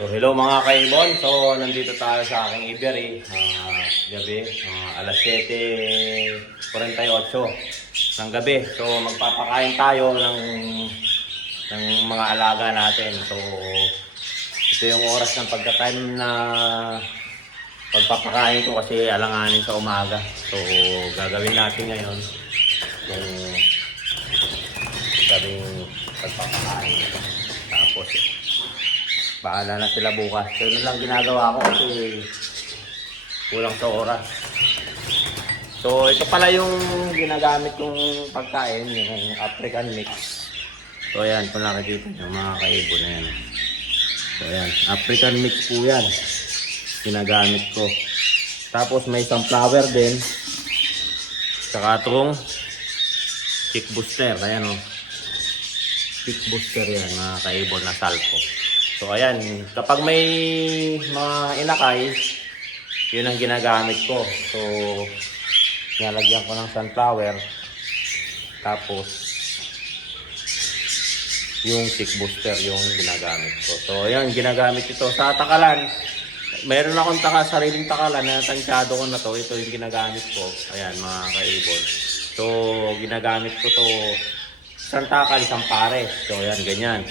So hello mga kaibon. So nandito tayo sa aking Ibery. ah gabi, ah, alas 7.48 ng gabi. So magpapakain tayo ng ng mga alaga natin. So ito yung oras ng pagka-time na pagpapakain ko kasi alanganin sa umaga. So gagawin natin ngayon yung gabing pagpapakain. Bahala na sila bukas. So, yun lang ginagawa ko kasi kulang sa oras. So, ito pala yung ginagamit kong pagkain, yung African mix. So, ayan, kung nakikita nyo, mga kaibo na yan. So, ayan, African mix po yan. Ginagamit ko. Tapos, may sunflower din. Saka itong kick booster. Ayan, o. Kick booster yan, mga kaibo na salpo. So ayan, kapag may mga inakay, yun ang ginagamit ko. So, nilagyan ko ng sunflower. Tapos, yung kick booster yung ginagamit ko. So, ayan, ginagamit ito. Sa takalan, meron akong taka, sariling takalan na tansyado ko na to. Ito yung ginagamit ko. Ayan, mga kaibon. So, ginagamit ko to isang takal, isang pares. So, ayan, ganyan.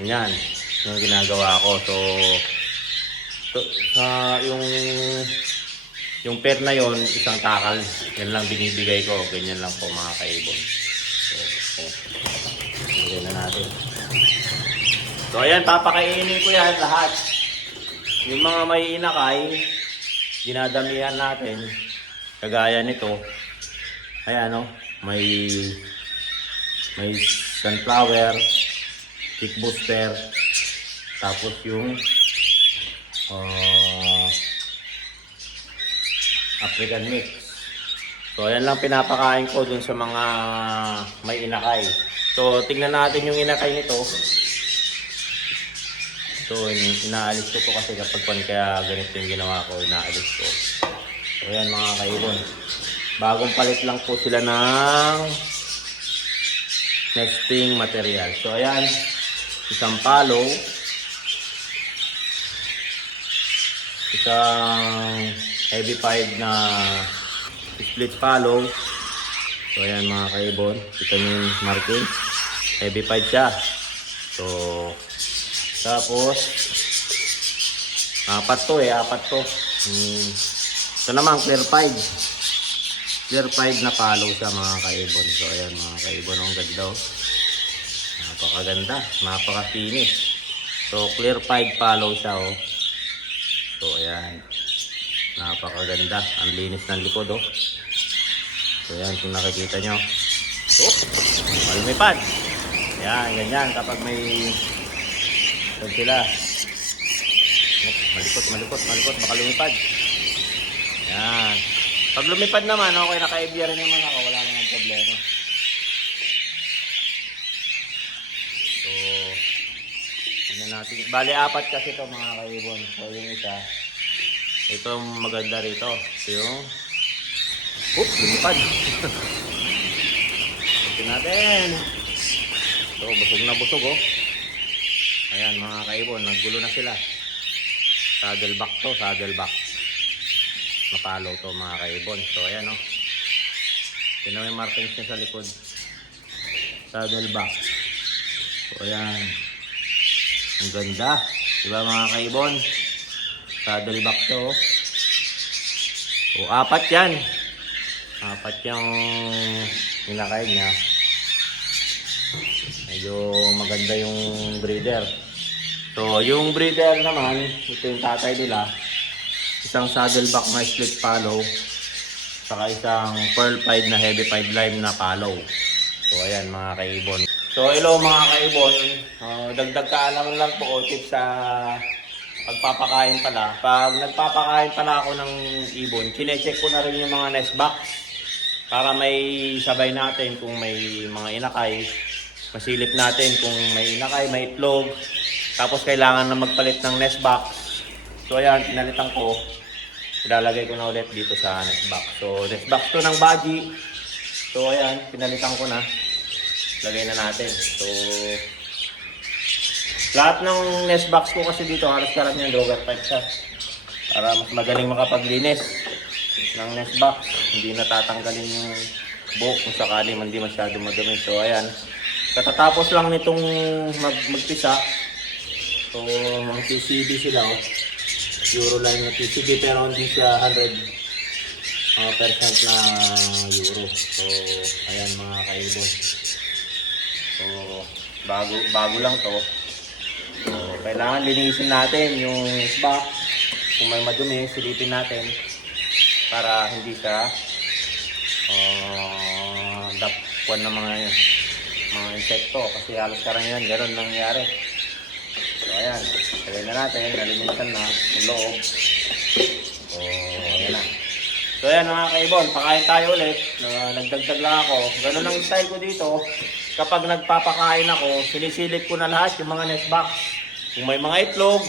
Ganyan yung ginagawa ko. So, to, sa yung yung pair na yon isang takal, yan lang binibigay ko. Ganyan lang po mga kaibon. So, okay. Bigay na natin. So, ayan, papakainin ko yan lahat. Yung mga may inakay, dinadamihan natin. Kagaya nito. Ayan, no? May may sunflower, kick booster, tapos yung uh, African mix. So, ayan lang pinapakain ko dun sa mga may inakay. So, tingnan natin yung inakay nito. So, in- inaalis ko to kasi kapag pan kaya ganito yung ginawa ko, inaalis ko. So, ayan mga kaibon. Bagong palit lang po sila ng nesting material. So, ayan. Isang palo. Isang heavy pied na split palo. So, ayan mga kaibon. Kita nyo yung marking. Heavy pied siya. So, tapos, apat to eh. Apat to. Hmm. Ito naman, clear pied. Clear pied na palo siya mga kaibon. So, ayan mga kaibon. Ang ganda oh. Napakaganda. Napaka-finish. So, clear pied palo siya oh. So, ayan. Napakaganda. Ang linis ng likod, oh. So, ayan. Kung nakikita nyo. Oh, malumipad. Ayan, ganyan. Kapag may... Doon sila. Malikot, malikot, malikot. Baka lumipad. Ayan. Pag lumipad naman, okay. Naka-ibya rin naman ako. Wala namang problema. So, tingnan natin. Bali, apat kasi ito mga kaibon. So, yung isa. Ito maganda rito. Ito yung... Oop, lumipad. Tingnan natin. So, busog na busog, oh. Ayan, mga kaibon. Naggulo na sila. Saddleback to, saddleback. Napalo to, mga kaibon. So, ayan, oh. Tingnan mo yung markings niya sa likod. Saddleback. So, ayan. Ang ganda. Diba mga kaibon? Saddleback to. oh. O, apat yan. Apat yung inakay niya. Medyo maganda yung breeder. So, yung breeder naman, ito yung tatay nila. Isang saddleback na split follow. Saka isang pearl pied na heavy pied lime na follow. So, ayan mga kaibon. So, hello mga kaibon. Uh, dagdag kaalaman lang po o tips sa pagpapakain pala. Pag nagpapakain pala ako ng ibon, chinecheck ko na rin yung mga nest box para may sabay natin kung may mga inakay. Masilip natin kung may inakay, may itlog. Tapos kailangan na magpalit ng nest box. So ayan, pinalitan ko. Ilalagay ko na ulit dito sa nest box. So nest box to ng baji. So ayan, pinalitan ko na. Lagay na natin. So Lahat ng nest box ko kasi dito, halos karamihan dogger pipe siya. Para mas magaling makapaglinis ng nest box. Hindi natatanggalin yung buhok kung sakali man masyado madumi. So ayan, katatapos lang nitong mag magpisa. So ang TCB sila oh. Euroline na TCB pero hindi siya 100 uh, percent na euro. So ayan mga kaibon. So bago bago lang to. So, kailangan linisin natin yung box. Kung may madumi, silipin natin para hindi siya uh, dapwan ng mga mga insekto kasi halos karamihan gano'n nangyayari. Ayan, tagay na natin, nalinisan na yung loob. So ayan na. So ayan mga kaibon, pakain tayo ulit. Na nagdagdag lang ako. Ganun ang style ko dito. Kapag nagpapakain ako, sinisilip ko na lahat yung mga nest box. Kung may mga itlog,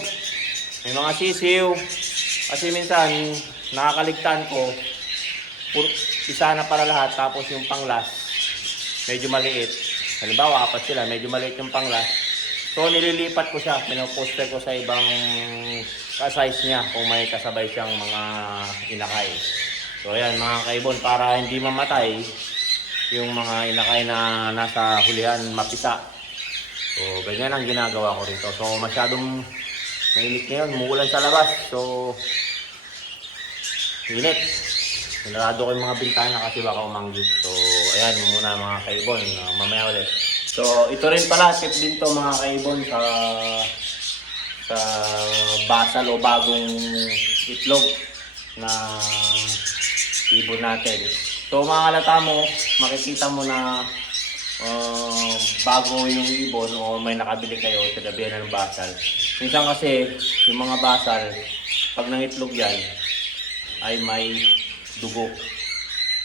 may mga sisiw. Kasi minsan, nakakaligtaan ko, puro, isa na para lahat, tapos yung panglas, medyo maliit. Halimbawa, apat sila, medyo maliit yung panglas. So, nililipat ko siya, pinoposter ko sa ibang ka-size niya kung may kasabay siyang mga inakay. So, ayan mga kaibon, para hindi mamatay yung mga inakay na nasa hulihan mapisa. So, ganyan ang ginagawa ko rito. So, masyadong mainit ngayon, umuulan sa labas. So, init. Sinarado ko yung mga bintana kasi baka umanggi. So, ayan muna mga kaibon. Uh, mamaya ulit. So, ito rin pala, tip din to mga kaibon sa sa basal o bagong itlog na ibon natin. So, makalata mo, makikita mo na uh, bago yung ibon o may nakabili kayo sa gabihan ng basal. Minsan kasi, yung mga basal, pag nangitlog yan, ay may dugo.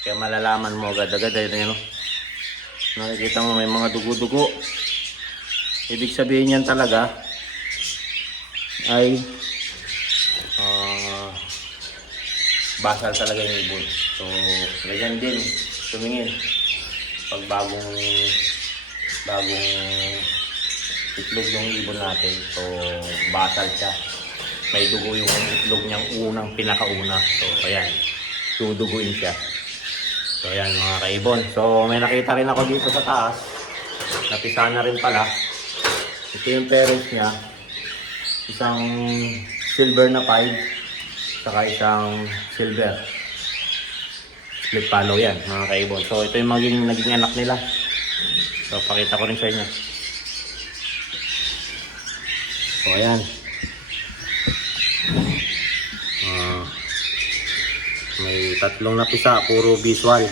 Kaya malalaman mo agad-agad. Ayun, ano? Nakikita mo may mga dugo-dugo. Ibig sabihin yan talaga ay ah, basal talaga yung ibon. So, ganyan din. Tumingin. Pag bagong bagong itlog yung ibon natin. So, basal siya. May dugo yung itlog niyang unang pinakauna. So, ayan. Duduguin siya. So, ayan mga kaibon. So, may nakita rin ako dito sa taas. Napisa na rin pala. Ito yung parents niya. Isang silver na pied. Saka isang silver. Split follow yan, mga kaibon. So, ito yung maging, naging anak nila. So, pakita ko rin sa inyo. So, ayan. May tatlong napisa, puro visual.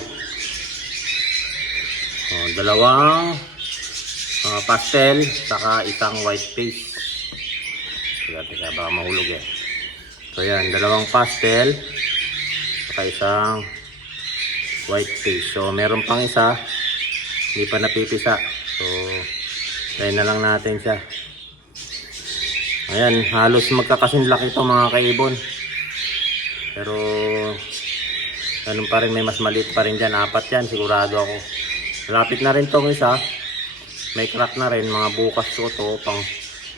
Oh, dalawang ah, pastel, saka isang white face. Teka, teka, baka mahulog eh. So yan, dalawang pastel, saka isang white face. So meron pang isa, hindi pa napipisa. So, try na lang natin siya. Ayan, halos magkakasinlaki ito mga kaibon. Pero, ganun pa rin, may mas maliit pa rin dyan. Apat yan, sigurado ako. Malapit na rin tong isa. May crack na rin, mga bukas ko to pang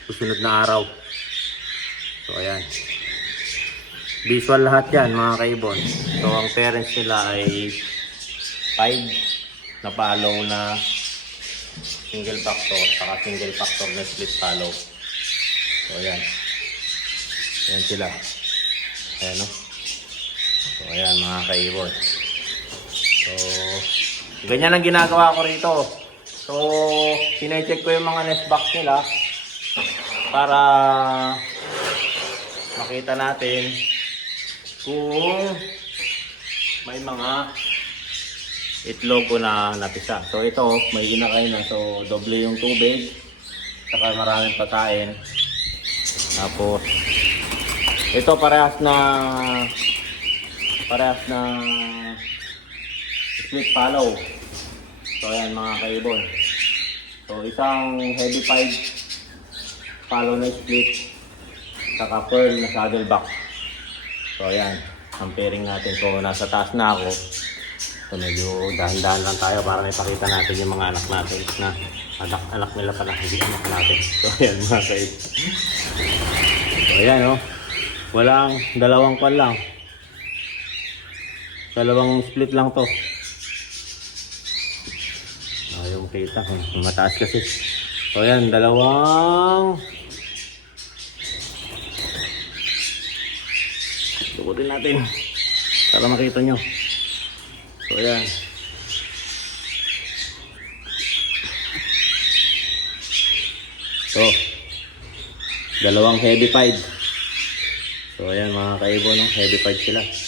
susunod na araw. So, ayan. Visual lahat yan, mga kaibon. So, ang parents nila ay 5 na follow na single factor, saka single factor na split follow. So, ayan. Ayan sila. Ayan, no? So, ayan, mga kaibon. So, ganyan ang ginagawa ko rito. So, sinecheck ko yung mga nest box nila para makita natin kung may mga itlog ko na napisa. So, ito, may inakay na. So, doble yung tubig. Saka maraming pagkain. Tapos, ito parehas na parehas na split follow. So, ayan mga kaibon. So, isang heavy pied follow na split. Saka pearl na saddleback. So, ayan. Ang pairing natin. So, nasa taas na ako. So, medyo dahan-dahan lang tayo para naipakita natin yung mga anak natin na Anak, anak nila pala, hindi anak natin. So, ayan mga kaib. So, ayan oh. Walang, dalawang kwan lang. Dalawang split lang to. Ayaw kita. Mataas kasi. So, ayan, dalawang... Dukutin natin. Para makita nyo. So, ayan. So, dalawang heavy pied. So, ayan mga kaibo, no? heavy pied sila.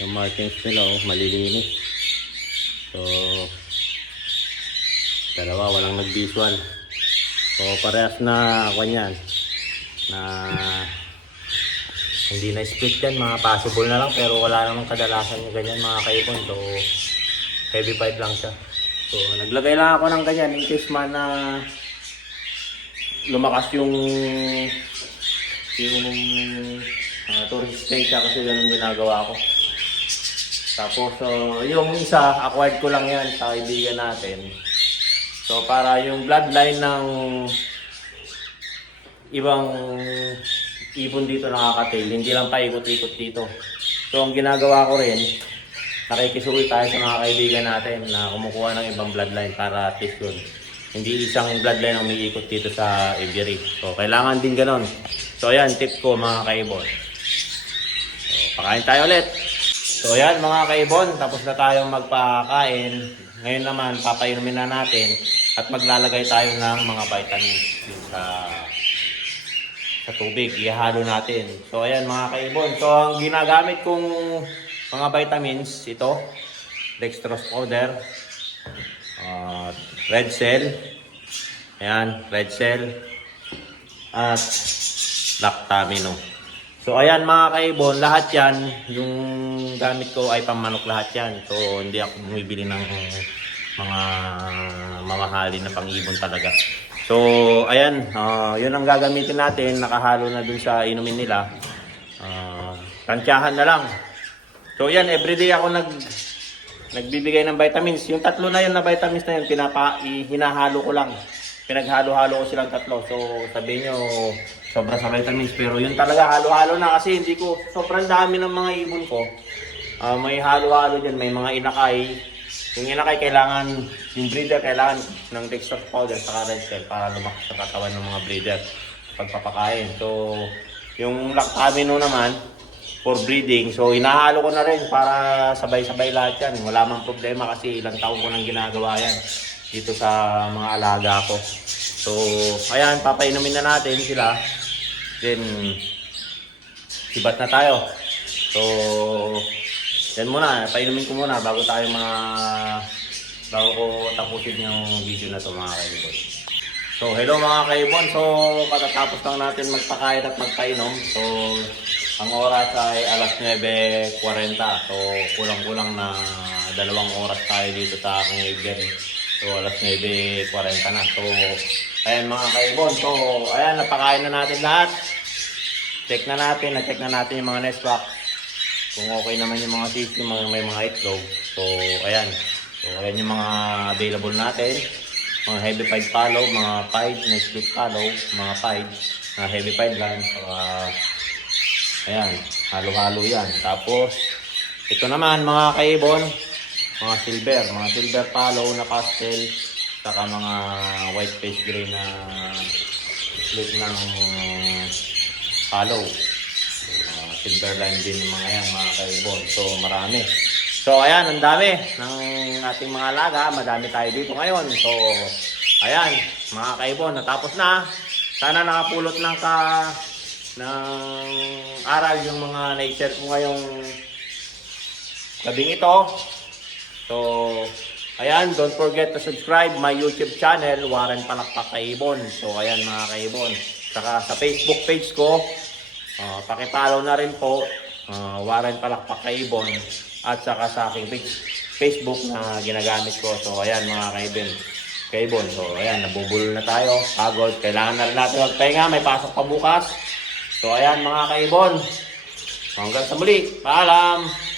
Yung markings nila, oh, malilinis. So, dalawa, walang nag-visual. So, parehas na, kanyan, na hindi na split yan, mga possible na lang, pero wala namang kadalasan yung ganyan mga kaibon. So, heavy pipe lang siya. So, naglagay lang ako ng ganyan in case man na lumakas yung yung uh, tourist siya kasi ganun ginagawa ko. Tapos, so, yung isa, acquired ko lang yan sa kaibigan natin. So, para yung bloodline ng ibang ibon dito nakakatail, hindi lang paikot-ikot dito. So, ang ginagawa ko rin, nakikisuloy tayo sa mga kaibigan natin na kumukuha ng ibang bloodline para at least yun. Hindi isang bloodline ang umiikot dito sa aviary. So, kailangan din ganon. So, ayan, tip ko mga kaibon. So, pakain tayo ulit. So, ayan mga kaibon, tapos na tayong magpakain. Ngayon naman, papainumin na natin at maglalagay tayo ng mga vitamins sa sa tubig. Ihalo natin. So, ayan mga kaibon. So, ang ginagamit kong mga vitamins, ito, dextrose powder, uh, red cell, ayan, red cell, at lactamino. So, ayan mga kaibon, lahat yan, yung gamit ko ay pamanok lahat yan. So, hindi ako bumibili ng mga mamahalin na pang-ibon talaga. So, ayan, ah, yun ang gagamitin natin. Nakahalo na dun sa inumin nila. Uh, tansyahan na lang. So, yan, everyday ako nag nagbibigay ng vitamins. Yung tatlo na yun na vitamins na yun, pinapa, hinahalo ko lang. Pinaghalo-halo ko silang tatlo. So, sabihin nyo, sobra sa vitamins. Pero yun talaga, halo-halo na kasi hindi ko, sobrang dami ng mga ibon ko. Ah, may halo-halo dyan, may mga inakay. Yung inakay, kailangan, yung breeder, kailangan ng dextrose powder sa red cell para lumakas sa katawan ng mga breeder pagpapakain. So, yung lactamino naman, for breeding. So, inahalo ko na rin para sabay-sabay lahat yan. Wala mang problema kasi ilang taon ko nang ginagawa yan dito sa mga alaga ko. So, ayan, papainumin na natin sila. Then, sibat na tayo. So, yan muna, painumin ko muna bago tayo mga bago ko tapusin yung video na to mga kaibon. So, hello mga kaibon. So, katatapos lang natin magpakain at magpainom. So, ang oras ay alas 9.40. So, kulang-kulang na dalawang oras tayo dito sa aking aviary. So, alas 9.40 na. So, ayan mga kaibon. So, ayan, napakain na natin lahat. Check na natin, na-check na natin yung mga nest box. Kung okay naman yung mga system, mga, may mga itlog. So, ayan. So, ayan yung mga available natin. Mga heavy pied follow, mga pied na split follow, mga pied na heavy pied lang. Uh, ayan, halo-halo yan. Tapos, ito naman mga kaibon, mga silver, mga silver follow na pastel, saka mga white face gray na split ng follow. Uh, silver line din mga yan, mga kaibon. So, marami. So, ayan, ang dami ng ating mga alaga. Madami tayo dito ngayon. So, ayan, mga kaibon, natapos na. Sana nakapulot ng ka ng aral yung mga na-share ko ngayong gabing ito. So, ayan, don't forget to subscribe my YouTube channel, Warren Palakpak Kaibon. So, ayan mga kaibon. Saka sa Facebook page ko, uh, pakipollow na rin po, uh, Warren Palakpak Kaibon. At saka sa aking page, Facebook na ginagamit ko. So, ayan mga kaibon. Kaibon. So, ayan, nabubulol na tayo. Pagod. Kailangan na rin natin magpahinga. May pasok pa bukas. So, ayan mga kaibon. Hanggang sa muli. Paalam!